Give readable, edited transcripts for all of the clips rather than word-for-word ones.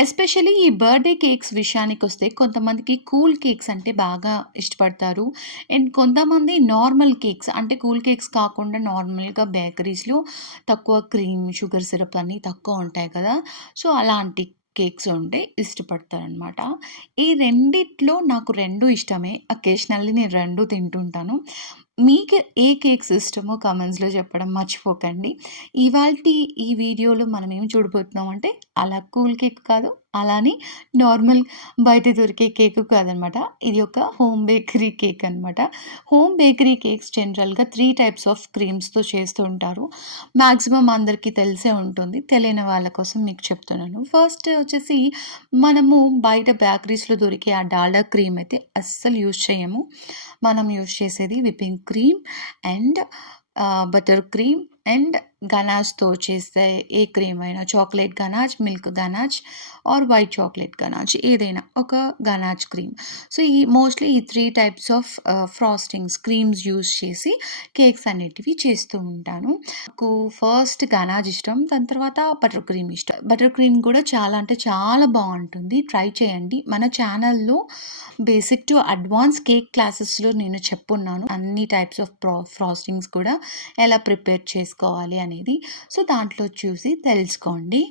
Especially ఈ birthday cakes విషయానికొస్తే కొంతమందికి కూల్ కేక్స్ అంటే బాగా ఇష్టపడతారు. అండ్ కొంతమంది నార్మల్ కేక్స్ అంటే కూల్ కేక్స్ కాకుండా నార్మల్‌గా బేకరీస్‌లో తక్కువ క్రీమ్, షుగర్ సిరప్ అన్నీ తక్కువ ఉంటాయి కదా! సో, అలాంటి కేక్స్ ఉంటే ఇష్టపడతారనమాట. ఈ రెండిట్లో నాకు 2 ఇష్టమే. అకేషనల్లీ నేను 2 తింటుంటాను. మీకు ఏ కేక్స్ ఇష్టమో కామెంట్స్‌లో చెప్పడం మర్చిపోకండి. ఇవాల్టి ఈ వీడియోలో మనం ఏం చూడబోతున్నాం అంటే, అలా కూల్ కేక్ కాదు, అలానే నార్మల్ బయట దొరికే కేకు కాదనమాట. ఇది ఒక హోమ్ బేకరీ కేక్ అనమాట. హోమ్ బేకరీ కేక్స్ జనరల్‌గా 3 టైప్స్ ఆఫ్ క్రీమ్స్‌తో చేస్తూ ఉంటారు. మాక్సిమం అందరికీ తెలిసే ఉంటుంది. తెలియని వాళ్ళ కోసం మీకు చెప్తున్నాను. ఫస్ట్ వచ్చేసి మనము బయట బేకరీస్‌లో దొరికే ఆ డాల్డా క్రీమ్ అయితే అస్సలు యూజ్ చేయము. మనం యూజ్ చేసేది whipping cream and butter cream and గనాష్‌తో చేస్తే ఏ క్రీమ్ అయినా chocolate ganache, milk ganache or white chocolate ganache ఏదైనా ఒక గనాష్ క్రీమ్. సో, మోస్ట్‌లీ ఈ 3 types of frostings, creams use చేసి కేక్స్ అనేటివి చేస్తూ ఉంటాను. నాకు ఫస్ట్ గనాష్ ఇష్టం. దాని తర్వాత బటర్ క్రీమ్ ఇష్టం. బటర్ క్రీమ్ కూడా చాలా అంటే చాలా బావుంటుంది. ట్రై చేయండి. మన ఛానల్‌లో బేసిక్ టు అడ్వాన్స్ కేక్ క్లాసెస్‌లో నేను చెప్పున్నాను. అన్ని టైప్స్ ఆఫ్ ఫ్రాస్టింగ్స్ కూడా ఎలా ప్రిపేర్ చేసుకోవాలి అనేది. సో, దాంట్లో చూసి తెలుసుకోండి.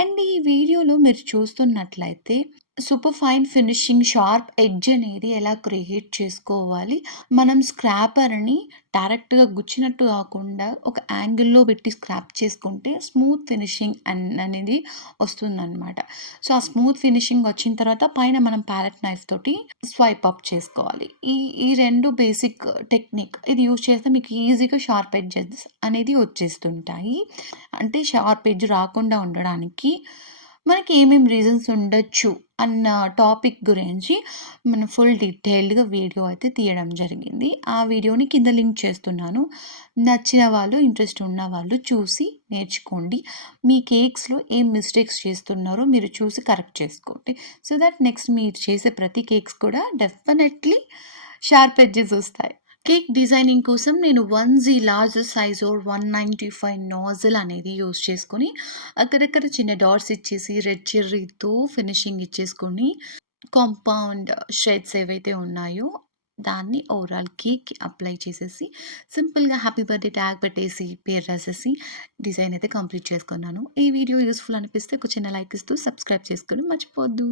అండ్ ఈ వీడియోలో మీరు చూస్తున్నట్లయితే super fine finishing sharp edge అనేది ఎలా క్రియేట్ చేసుకోవాలి. మనం స్క్రాపర్‌ని డైరెక్ట్‌గా గుచ్చినట్టు కాకుండా ఒక యాంగిల్‌లో పెట్టి స్క్రాప్ చేసుకుంటే స్మూత్ ఫినిషింగ్ అనేది వస్తుందనమాట. సో, ఆ స్మూత్ ఫినిషింగ్ వచ్చిన తర్వాత పైన మనం ప్యాలెట్ నైఫ్ తోటి స్వైప్ అప్ చేసుకోవాలి. ఈ ఈ 2 బేసిక్ టెక్నిక్ ఇది యూజ్ చేస్తే మీకు ఈజీగా షార్ప్ ఎడ్జెస్ అనేది వచ్చేస్తుంటాయి. అంటే షార్ప్ ఎడ్జ్ రాకుండా ఉండడానికి మనకి ఏమేం రీజన్స్ ఉండొచ్చు అన్న టాపిక్ గురించి మనం ఫుల్ డీటెయిల్డ్‌గా వీడియో అయితే తీయడం జరిగింది. ఆ వీడియోని కింద లింక్ చేస్తున్నాను. నచ్చిన వాళ్ళు, ఇంట్రెస్ట్ ఉన్న వాళ్ళు చూసి నేర్చుకోండి. మీ కేక్స్‌లో ఏం మిస్టేక్స్ చేస్తున్నారో మీరు చూసి కరెక్ట్ చేసుకోండి. సో దట్ నెక్స్ట్ మీరు చేసే ప్రతి కేక్స్ కూడా డెఫినెట్‌లీ షార్ప్ ఎడ్జెస్ వస్తాయి. కేక్ డిజైనింగ్ కోసం నేను 1 లార్జ్ సైజ్ ఆర్ 195 నాజిల్ అనేది యూజ్ చేసుకొని, అక్కడక్కడ చిన్న డాట్స్ ఇచ్చేసి రెడ్ చెర్రీతో ఫినిషింగ్ ఇచ్చేసుకొని, కాంపౌండ్ షేడ్స్ ఏవైతే ఉన్నాయో దాన్ని ఓవరాల్ కేక్‌కి అప్లై చేసేసి, సింపుల్‌గా హ్యాపీ బర్త్‌డే ట్యాగ్ పెట్టేసి, పేరు రాసేసి డిజైన్ అయితే కంప్లీట్ చేసుకున్నాను. ఈ వీడియో యూజ్‌ఫుల్ అనిపిస్తే ఒక చిన్న లైక్ ఇస్తూ సబ్స్క్రైబ్ చేసుకోవడం మర్చిపోవద్దు.